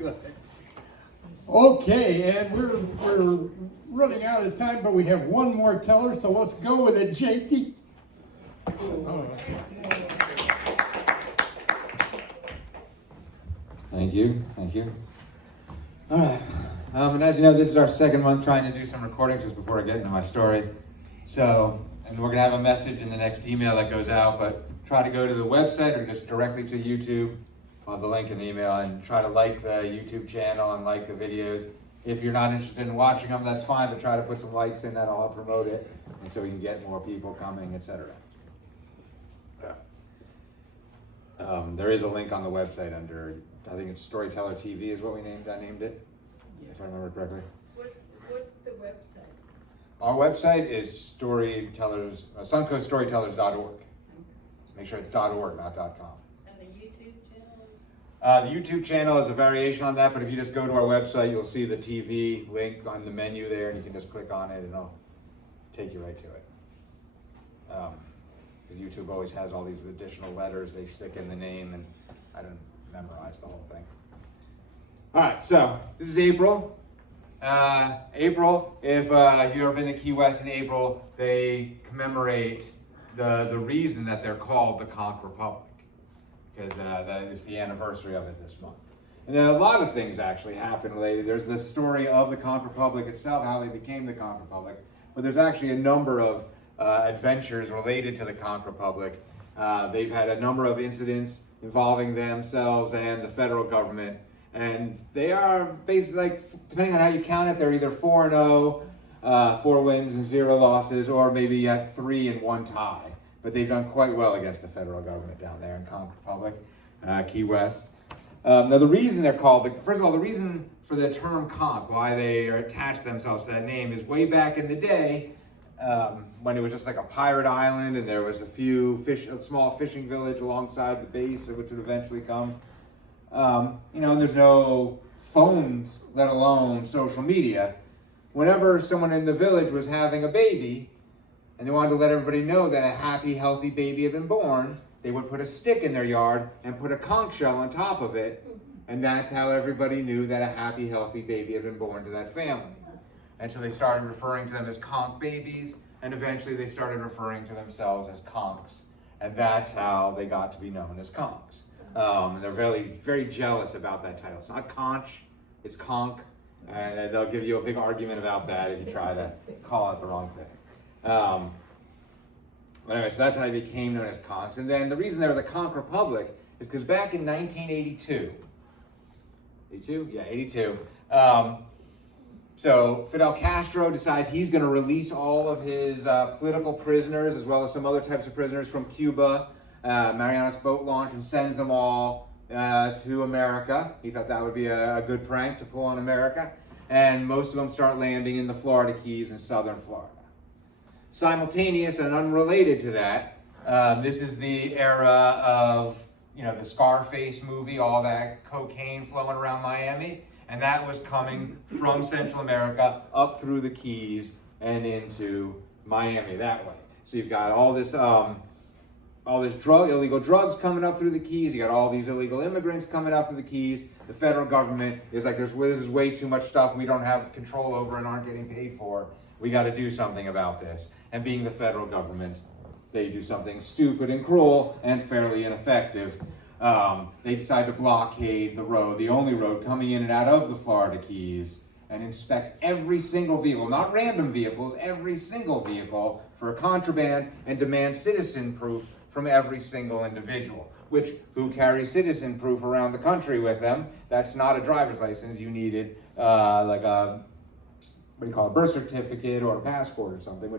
Good. Okay, and we're running out of time, but we have one more teller, so let's go with it, JT. Oh. Thank you. All right, and as you know, this is our second month trying to do some recordings just before I get into my story. So, and we're gonna have a message in the next email that goes out, but try to go to the website or just directly to YouTube. I'll have the link in the email, and try to like the YouTube channel and like the videos. If you're not interested in watching them, that's fine, but try to put some likes in, that'll help promote it, and so we can get more people coming, etc. There is a link on the website under, I think it's Storyteller TV is what I named it, if I remember correctly. What's the website? Our website is Storytellers, suncoaststorytellers.org. Make sure it's .org, not .com. And the YouTube channel? The YouTube channel is a variation on that, but if you just go to our website, you'll see the TV link on the menu there, and you can just click on it, and it'll take you right to it. YouTube always has all these additional letters they stick in the name, and I don't memorize the whole thing. All right, so this is April. April, if you've ever been to Key West in April, they commemorate the reason that they're called the Conch Republic, because that is the anniversary of it this month. And then a lot of things actually happen related. There's the story of the Conch Republic itself, how they became the Conch Republic, but there's actually a number of adventures related to the Conch Republic. They've had a number of incidents involving themselves and the federal government, and they are basically, like, depending on how you count it, they're either 4-0, 4 wins and 0 losses, or maybe at 3 and 1 tie. But they've done quite well against the federal government down there in Conch Republic, Key West. Now the reason they're called, first of all, the reason for the term conch, why they attached themselves to that name, is way back in the day, when it was just like a pirate island, and there was a small fishing village alongside the base, which would eventually come. And there's no phones, let alone social media. Whenever someone in the village was having a baby, and they wanted to let everybody know that a happy, healthy baby had been born, they would put a stick in their yard and put a conch shell on top of it, and that's how everybody knew that a happy, healthy baby had been born to that family. And so they started referring to them as conch babies, and eventually they started referring to themselves as conchs, and that's how they got to be known as conchs. And they're very, very jealous about that title. It's not conch, it's conch, and they'll give you a big argument about that if you try to call it the wrong thing. But anyway, so that's how they became known as conchs. And then the reason they were the Conch Republic is because back in 1982, 82, so Fidel Castro decides he's going to release all of his political prisoners, as well as some other types of prisoners from Cuba, Marianas boat launch, and sends them all to America. He thought that would be a good prank to pull on America. And most of them start landing in the Florida Keys in southern Florida. Simultaneous and unrelated to that, this is the era of, the Scarface movie, all that cocaine flowing around Miami. And that was coming from Central America up through the Keys and into Miami that way. So you've got all this illegal drugs coming up through the Keys. You got all these illegal immigrants coming up through the Keys. The federal government is like, this is way too much stuff we don't have control over and aren't getting paid for. We got to do something about this. And being the federal government, they do something stupid and cruel and fairly ineffective. They decide to blockade the road, the only road coming in and out of the Florida Keys, and inspect every single vehicle, not random vehicles, every single vehicle for contraband, and demand citizen proof from every single individual. Who carries citizen proof around the country with them? That's not a driver's license. You needed a birth certificate or a passport or something,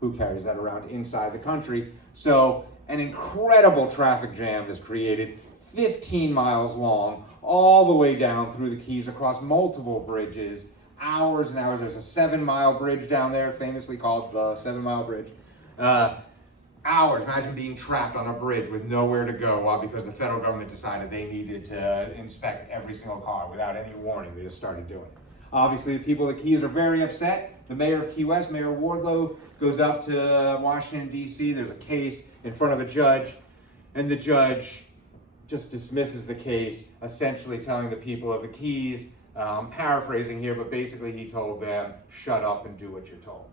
who carries that around inside the country? So an incredible traffic jam is created, 15 miles long, all the way down through the Keys across multiple bridges, hours and hours. There's a 7-mile bridge down there, famously called the 7-Mile Bridge. Hours. Imagine being trapped on a bridge with nowhere to go because the federal government decided they needed to inspect every single car without any warning. They just started doing it. Obviously, the people of the Keys are very upset. The mayor of Key West, Mayor Wardlow, goes up to Washington, D.C. There's a case in front of a judge, and the judge just dismisses the case, essentially telling the people of the Keys, I'm paraphrasing here, but basically he told them, shut up and do what you're told.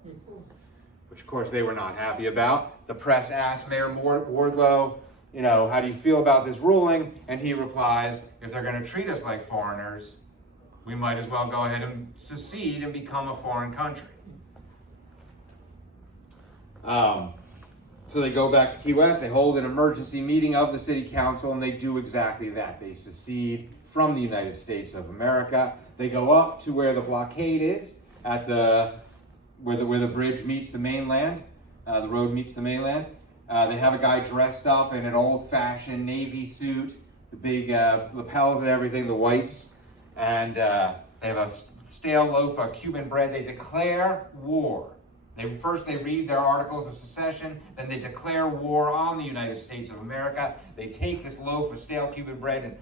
Which of course they were not happy about. The press asked Mayor Wardlow, how do you feel about this ruling? And he replies, if they're going to treat us like foreigners, we might as well go ahead and secede and become a foreign country. So they go back to Key West, they hold an emergency meeting of the city council, and they do exactly that. They secede from the United States of America. They go up to where the blockade is, at where the bridge meets the mainland, the road meets the mainland. They have a guy dressed up in an old-fashioned Navy suit, the big lapels and everything, the whites, and they have a stale loaf of Cuban bread. They declare war. First they read their articles of secession, then they declare war on the United States of America. They take this loaf of stale Cuban bread and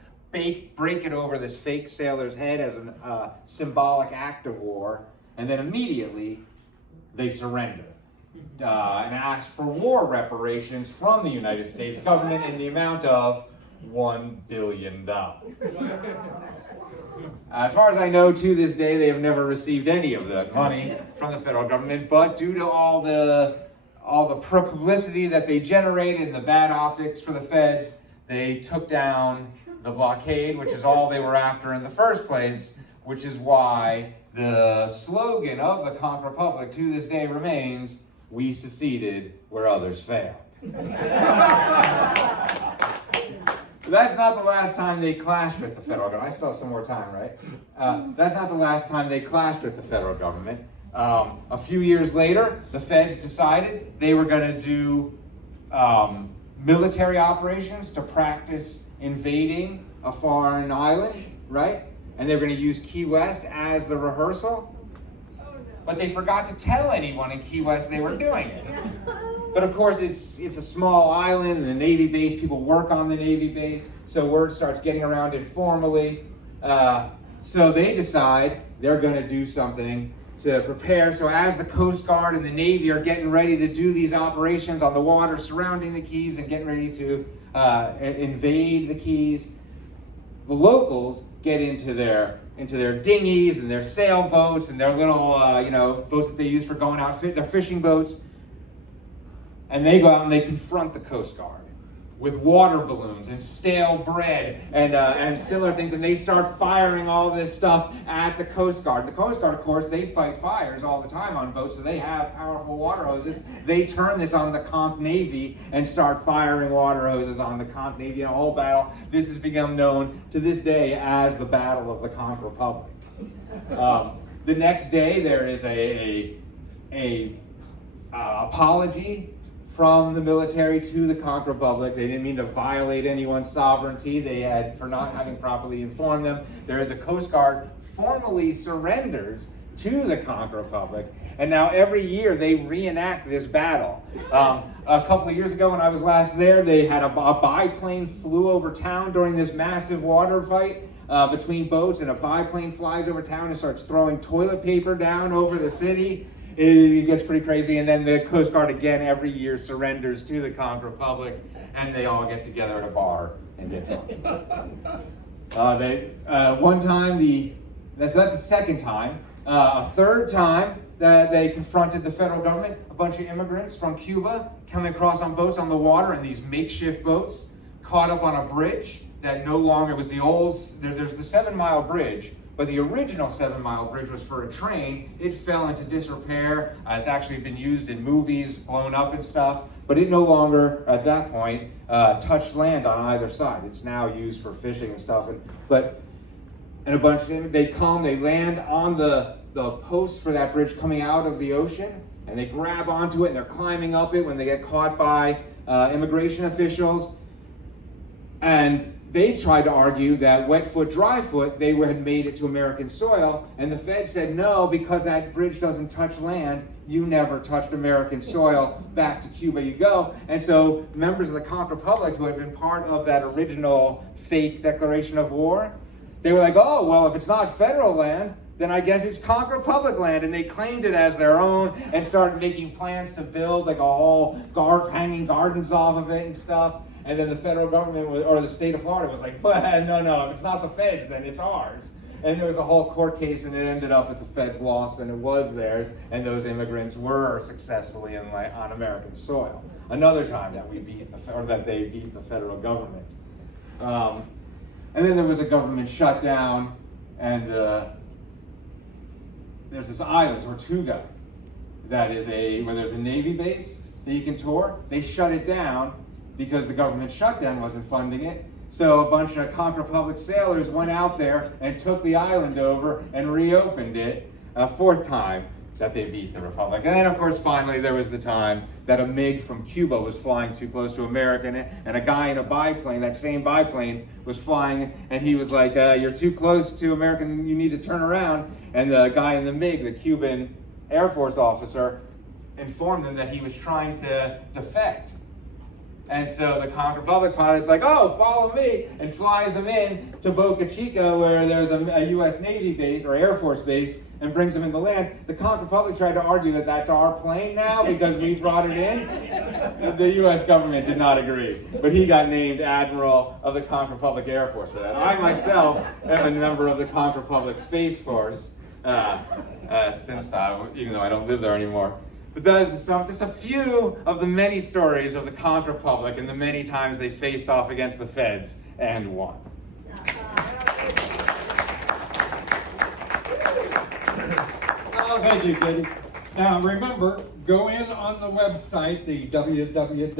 break it over this fake sailor's head as a symbolic act of war, and then immediately they surrender and ask for war reparations from the United States government in the amount of $1 billion. As far as I know, to this day, they have never received any of the money from the federal government, but due to all the publicity that they generated and the bad optics for the feds, they took down the blockade, which is all they were after in the first place, which is why the slogan of the Conch Republic to this day remains, "We seceded where others failed." That's not the last time they clashed with the federal government. I still have some more time, right? That's not the last time they clashed with the federal government. A few years later, the feds decided they were going to do military operations to practice invading a foreign island, right? And they were going to use Key West as the rehearsal. But they forgot to tell anyone in Key West they were doing it. But of course, it's a small island, and the Navy base, people work on the Navy base, so word starts getting around informally. So they decide they're going to do something to prepare. So as the Coast Guard and the Navy are getting ready to do these operations on the water surrounding the Keys and getting ready to invade the Keys, the locals get into their dinghies and their sailboats and their little boats that they use for going out, their fishing boats. And they go out and they confront the Coast Guard with water balloons and stale bread and similar things, and they start firing all this stuff at the Coast Guard. The Coast Guard, of course, they fight fires all the time on boats, so they have powerful water hoses. They turn this on the Conch Navy and start firing water hoses on the Conch Navy in a whole battle. This has become known to this day as the Battle of the Conch Republic. The next day, there is a apology from the military to the Conch Republic. They didn't mean to violate anyone's sovereignty. They had, for not having properly informed them. The Coast Guard formally surrenders to the Conch Republic. And now every year they reenact this battle. A couple of years ago when I was last there, they had a biplane flew over town during this massive water fight between boats, and a biplane flies over town and starts throwing toilet paper down over the city. It gets pretty crazy, and then the Coast Guard again every year surrenders to the Conch Republic, and they all get together at a bar and get drunk. One time, that's the second time. A third time that they confronted the federal government, a bunch of immigrants from Cuba coming across on boats on the water in these makeshift boats, caught up on a bridge that no longer was the old. There's the 7 Mile Bridge. But the original 7 Mile Bridge was for a train. It fell into disrepair. It's actually been used in movies, blown up and stuff. But it no longer, at that point, touched land on either side. It's now used for fishing and stuff. And a bunch of them, they land on the posts for that bridge coming out of the ocean, and they grab onto it, and they're climbing up it when they get caught by immigration officials. And they tried to argue that wet foot, dry foot, they had made it to American soil, and the Fed said, no, because that bridge doesn't touch land, you never touched American soil, back to Cuba you go. And so members of the Conch Republic who had been part of that original fake declaration of war, they were like, oh, well, if it's not federal land, then I guess it's Conch Republic land, and they claimed it as their own and started making plans to build like a whole hanging gardens off of it and stuff. And then the federal government or the state of Florida was like, well, no, if it's not the feds, then it's ours. And there was a whole court case, and it ended up that the feds lost, and it was theirs, and those immigrants were successfully on American soil. Another time that they beat the federal government. And then there was a government shutdown, and there's this island, Tortuga, where there's a Navy base that you can tour. They shut it down because the government shutdown wasn't funding it. So a bunch of Conch Republic sailors went out there and took the island over and reopened it a fourth time that they beat the Republic. And then, of course, finally there was the time that a MiG from Cuba was flying too close to America, and a guy in a biplane, that same biplane, was flying, and he was like, you're too close to America, you need to turn around. And the guy in the MiG, the Cuban Air Force officer, informed them that he was trying to defect. And so the Conch Republic pilot's like, oh, follow me, and flies him in to Boca Chica, where there's a U.S. Navy base, or Air Force base, and brings him into land. The Conch Republic tried to argue that that's our plane now because we brought it in. The U.S. government did not agree. But he got named Admiral of the Conch Republic Air Force for that. I myself am a member of the Conch Republic Space Force, even though I don't live there anymore. But that is just a few of the many stories of the Conch Republic and the many times they faced off against the feds and won. Oh, thank you, Katie. Now remember, go in on the website, the www